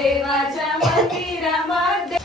देवाच्या मंदिरामध्ये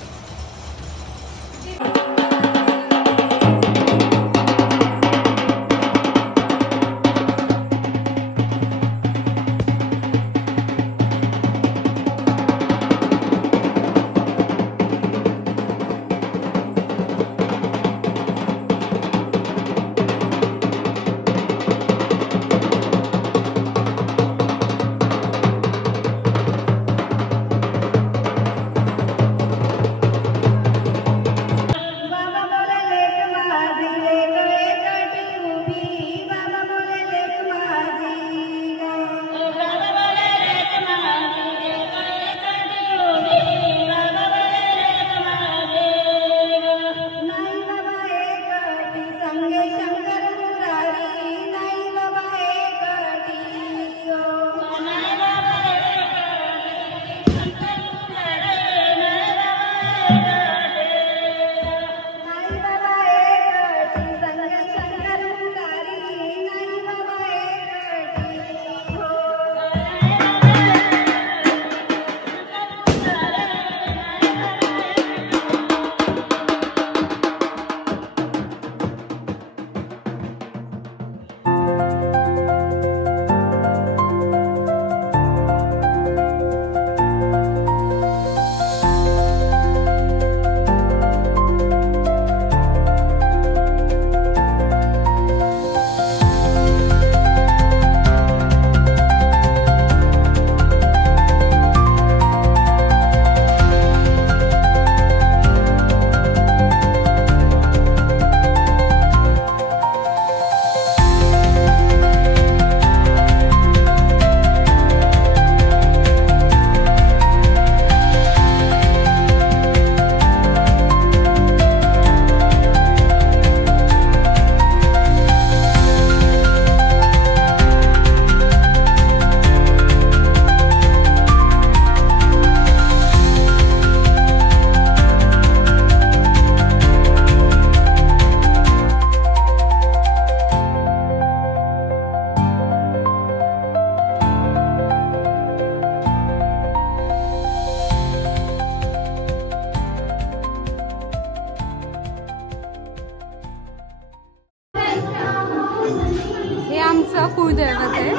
कुलदैवत आहे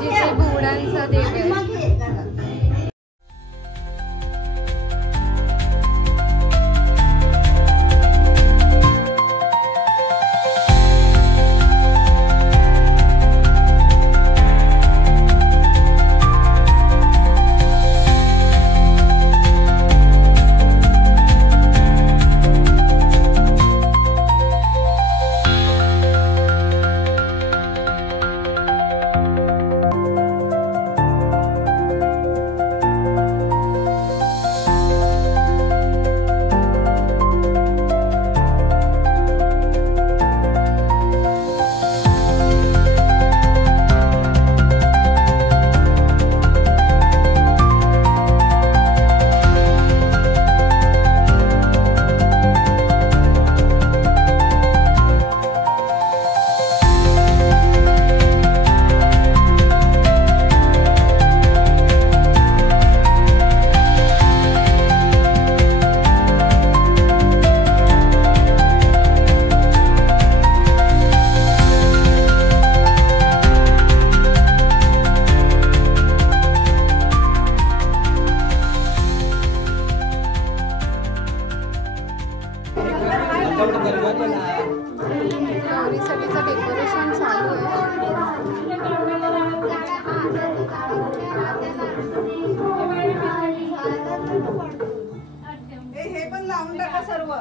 जिथे बुवडांचा देव आहे। डेकोरेशन चालू आहे। हे पण लावून टाका सर्व।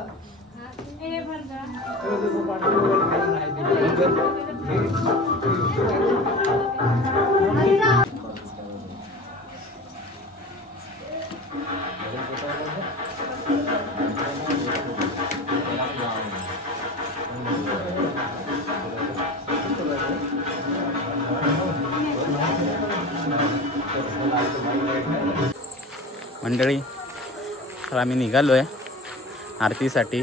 मंडळी तर आम्ही निघालो आहे आरतीसाठी।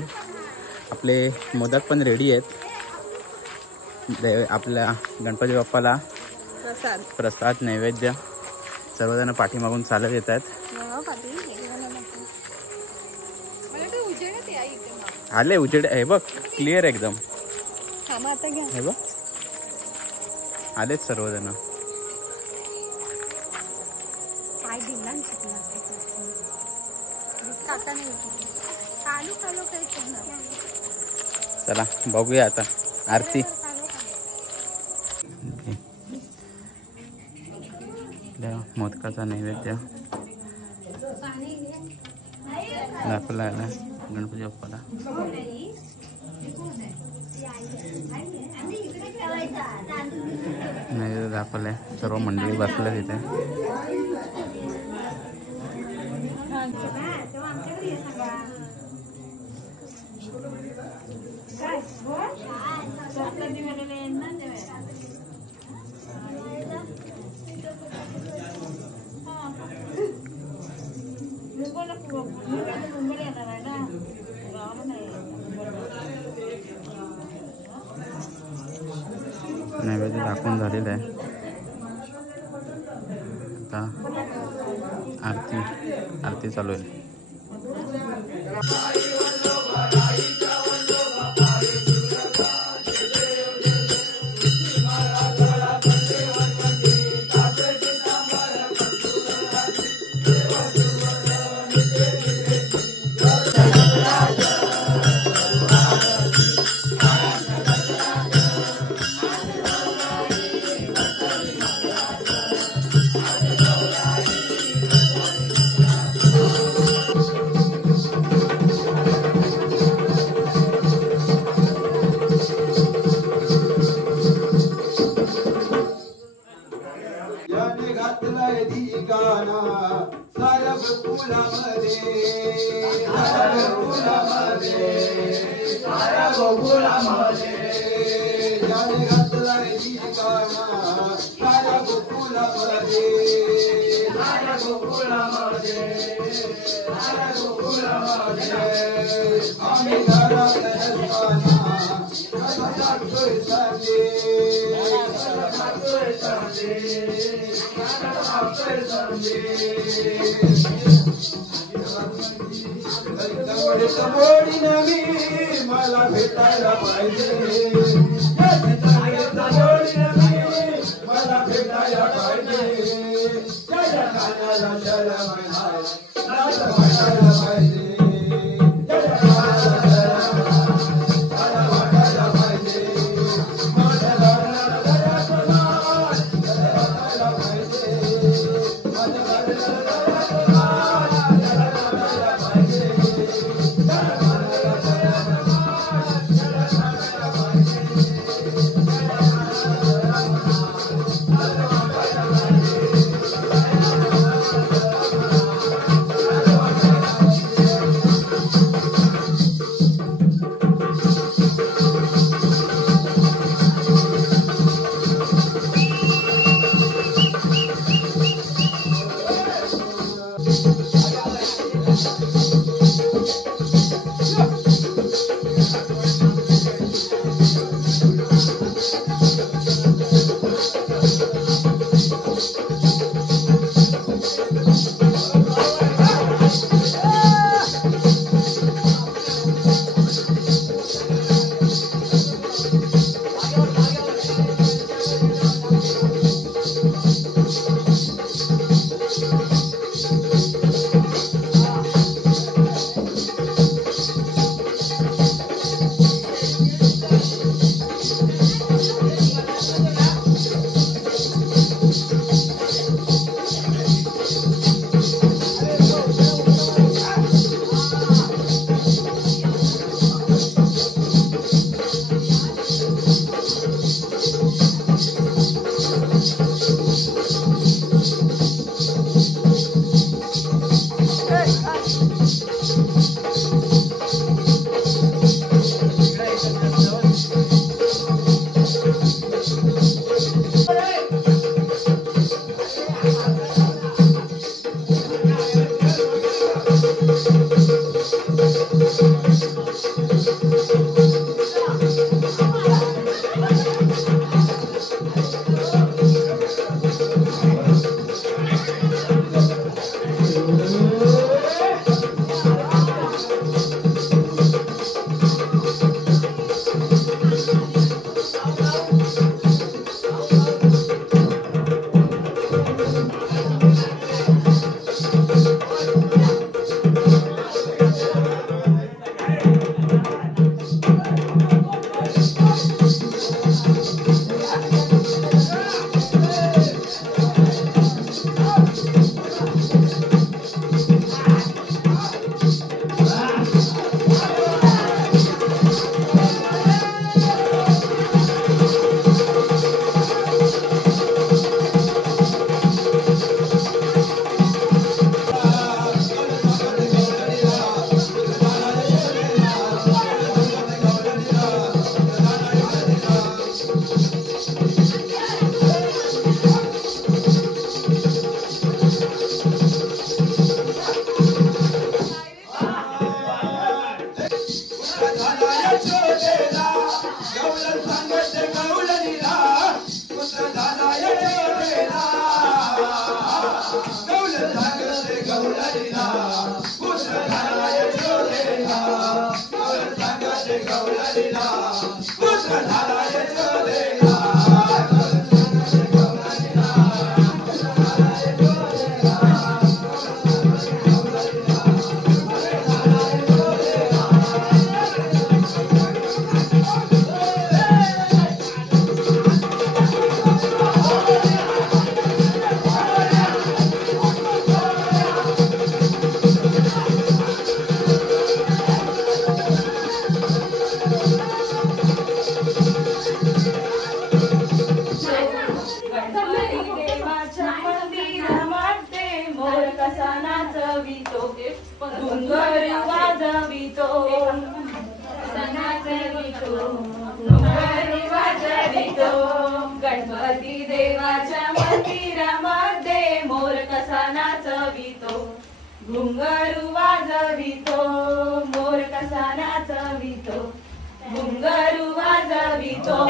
आपले मोदक पण रेडी आहेत। आपल्या गणपती बाप्पाला प्रसाद नैवेद्य सर्वजण पाठीमागून चालत येत आहेत. आले उजेड हे बघ क्लिअर एकदम. हे बघ आलेच सर्वजण. चला बघूया आता आरती. मोदकाचा नैवेद्य दाखवला आला गणपती बाप्पाला. नैवेद्य दाखवलाय. सर्व मंडळी बसल्या तिथे. नैवेद्य दाखवून झालेलं आहे. आता आरती चालू आहे. मला भेटायला पाहिजे. मला भेटायला पाहिजे. गणपती देवाच्या मंदिरामध्ये मोर कसा नाचवितो, घुंगरू वाजवितो, मोर कसा नाचवितो, घुंगरू वाजवितो.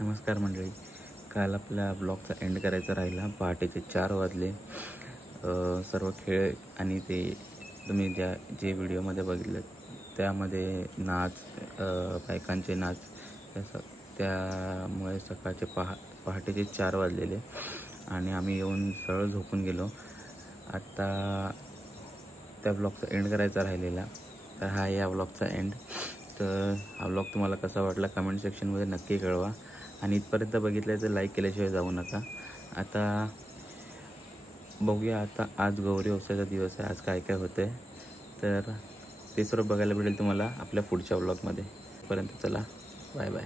नमस्कार मंडळी, काल आपल्या ब्लॉगचा एंड करायचा राहिला. पहाटेचे 4 वाजले. सर्व खेळ आणि ते तुम्ही जे व्हिडिओमध्ये बघितलं त्यामध्ये नाच, बायकांचे नाच, त्यामुळे सकाळचे पहाटेचे 4 वाजलेले आणि आम्ही येऊन सरळ झोपून गेलो. आता त्या ब्लॉगचा एंड करायचा राहिलेला, तर हा या ब्लॉगचा एंड. तर हा ब्लॉग तुम्हाला कसा वाटला कमेंट सेक्शनमध्ये नक्की कळवा आणि इथपर्यंत बघितलं तर लाईक केल्याशिवाय जाऊ नका. आता बघूया, आता आज गौरी उत्सवाचा दिवस आहे, आज काय काय होतं तर ते सर्व बघायला भेटेल तुम्हाला आपल्या पुढच्या ब्लॉगमध्ये. पर्यंत चला, बाय बाय.